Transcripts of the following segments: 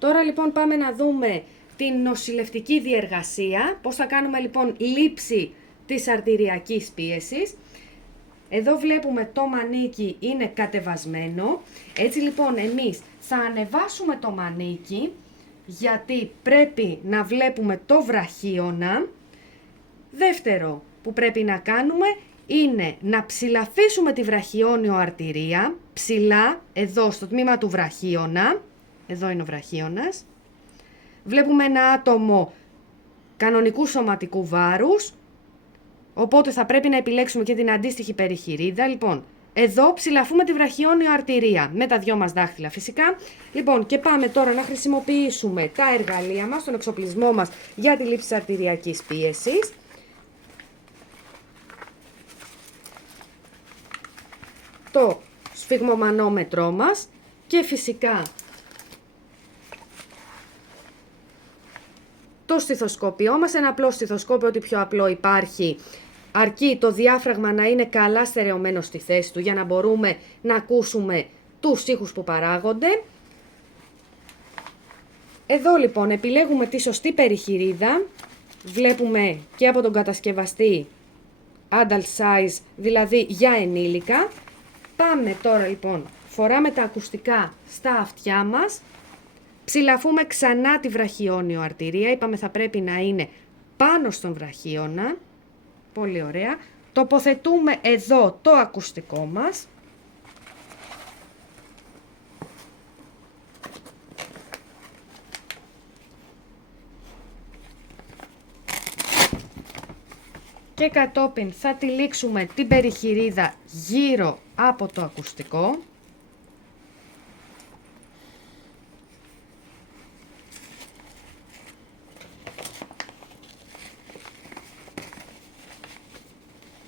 Τώρα λοιπόν πάμε να δούμε την νοσηλευτική διεργασία, πώς θα κάνουμε λοιπόν λήψη της αρτηριακής πίεσης. Εδώ βλέπουμε το μανίκι είναι κατεβασμένο, έτσι λοιπόν εμείς θα ανεβάσουμε το μανίκι γιατί πρέπει να βλέπουμε το βραχίωνα. Δεύτερο που πρέπει να κάνουμε είναι να ψηλαφίσουμε τη βραχιόνιο αρτηρία, ψηλά εδώ στο τμήμα του βραχίωνα, εδώ είναι ο βραχίωνας. Βλέπουμε ένα άτομο κανονικού σωματικού βάρους, οπότε θα πρέπει να επιλέξουμε και την αντίστοιχη περιχειρίδα. Λοιπόν, εδώ ψηλαφούμε τη βραχιόνιο αρτηρία με τα δυο μας δάχτυλα φυσικά. Λοιπόν, και πάμε τώρα να χρησιμοποιήσουμε τα εργαλεία μας, τον εξοπλισμό μας για τη λήψη της αρτηριακής πίεσης. Το σφιγμομανόμετρό μας και φυσικά το στιθοσκόπιό μας, ένα απλό στιθοσκόπιο, ό,τι πιο απλό υπάρχει, αρκεί το διάφραγμα να είναι καλά στερεωμένο στη θέση του για να μπορούμε να ακούσουμε τους ήχους που παράγονται. Εδώ λοιπόν επιλέγουμε τη σωστή περιχειρίδα, βλέπουμε και από τον κατασκευαστή adult size, δηλαδή για ενήλικα. Πάμε τώρα λοιπόν, φοράμε τα ακουστικά στα αυτιά μας, ψηλαφούμε ξανά τη βραχιόνιο αρτηρία, είπαμε θα πρέπει να είναι πάνω στον βραχίωνα, πολύ ωραία. Τοποθετούμε εδώ το ακουστικό μας. Και κατόπιν θα τυλίξουμε την περιχειρίδα γύρω από το ακουστικό.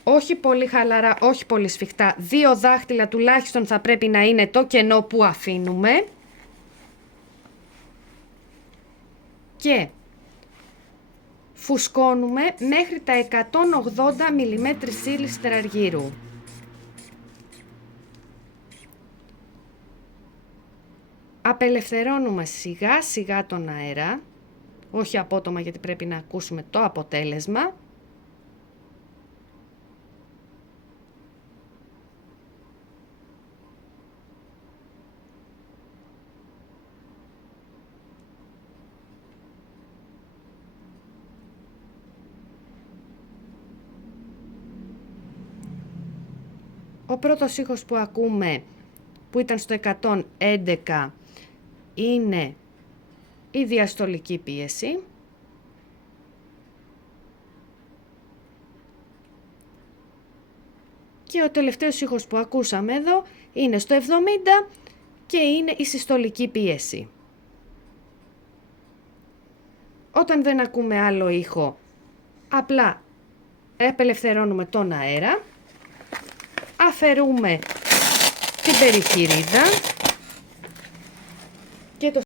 Όχι πολύ χαλαρά, όχι πολύ σφιχτά. 2 δάχτυλα τουλάχιστον θα πρέπει να είναι το κενό που αφήνουμε. Και φουσκώνουμε μέχρι τα 180 mm ύλης τεραργύρου. Απελευθερώνουμε σιγά σιγά τον αέρα, όχι απότομα γιατί πρέπει να ακούσουμε το αποτέλεσμα. Ο πρώτος ήχος που ακούμε, που ήταν στο 111, είναι η διαστολική πίεση. Και ο τελευταίος ήχος που ακούσαμε εδώ είναι στο 70 και είναι η συστολική πίεση. Όταν δεν ακούμε άλλο ήχο, απλά απελευθερώνουμε τον αέρα. Αφαιρούμε την περιχειρίδα